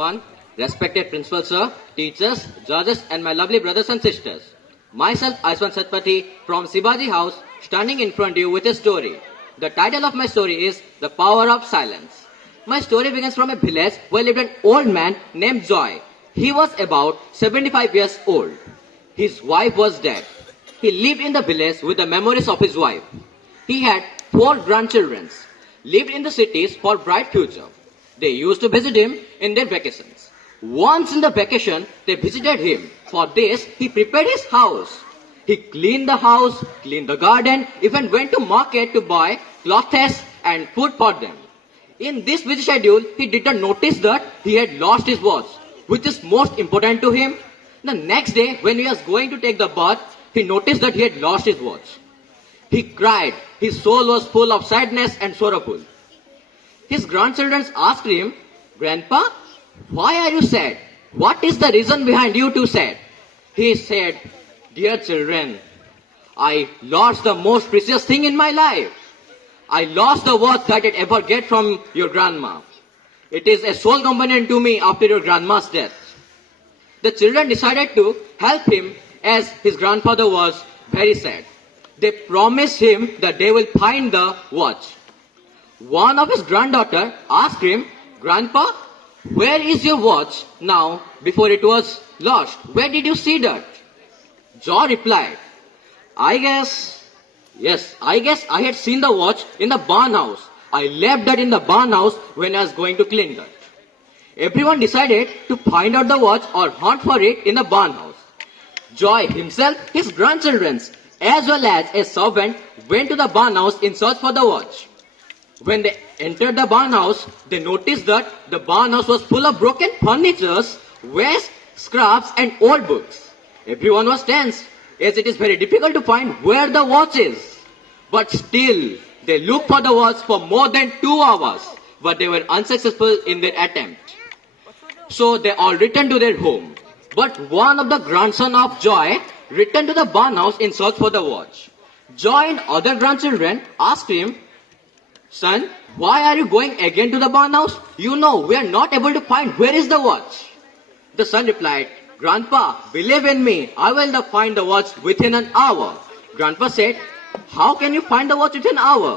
everyone, respected principal sir, teachers, judges and my lovely brothers and sisters. Myself Aiswan Satpathy from Sibaji House standing in front of you with a story. The title of my story is The Power of Silence. My story begins from a village where lived an old man named Joy. He was about 75 years old. His wife was dead. He lived in the village with the memories of his wife. He had 4 grandchildren, lived in the cities for bright future. They used to visit him in their vacations. Once in the vacation, they visited him. For this, he prepared his house. He cleaned the house, cleaned the garden, even went to market to buy clothes and food for them. In this busy schedule, he did not notice that he had lost his watch, which is most important to him. The next day, when he was going to take the bath, he noticed that he had lost his watch. He cried. His soul was full of sadness and sorrowful. His grandchildren asked him, "Grandpa, why are you sad? What is the reason behind you to sad?" He said, "Dear children, I lost the most precious thing in my life. I lost the watch that I ever get from your grandma. It is a sole companion to me after your grandma's death." The children decided to help him as his grandfather was very sad. They promised him that they will find the watch. One of his granddaughter asked him, "Grandpa, where is your watch now before it was lost? Where did you see that?" Joe replied, I guess I had seen the watch in the barn house. I left that in the barn house when I was going to clean that." Everyone decided to find out the watch or hunt for it in the barn house. Joy himself, his grandchildren, as well as a servant went to the barn house in search for the watch. When they entered the barn house, they noticed that the barn house was full of broken furniture, waste, scraps and old books. Everyone was tense, as it is very difficult to find where the watch is. But still, they looked for the watch for more than 2 hours, but they were unsuccessful in their attempt. So they all returned to their home. But one of the grandson of Joy returned to the barn house in search for the watch. Joy and other grandchildren asked him, "Son, why are you going again to the barn house? You know we are not able to find where is the watch." The son replied, "Grandpa, believe in me, I will find the watch within an hour." Grandpa said, "How can you find the watch within an hour?"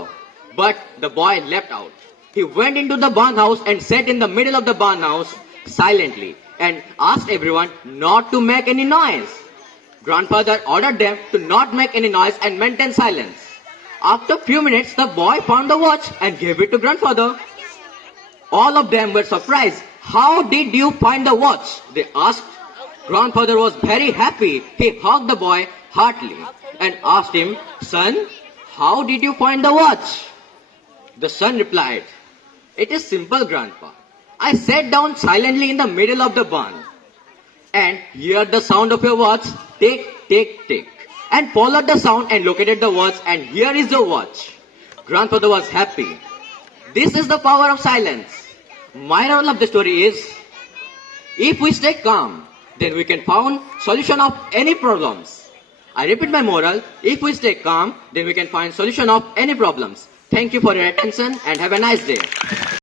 But the boy leapt out. He went into the barn house and sat in the middle of the barn house silently and asked everyone not to make any noise. Grandfather ordered them to not make any noise and maintain silence. After a few minutes, the boy found the watch and gave it to grandfather. All of them were surprised. "How did you find the watch?" they asked. Grandfather was very happy. He hugged the boy heartily and asked him, "Son, how did you find the watch?" The son replied, "It is simple, Grandpa. I sat down silently in the middle of the barn and heard the sound of your watch, tick, tick, tick, and followed the sound and located the watch, and here is the watch." Grandfather was happy. This is the power of silence. My moral of the story is, if we stay calm, then we can find solution of any problems. I repeat my moral, if we stay calm, then we can find solution of any problems. Thank you for your attention and have a nice day.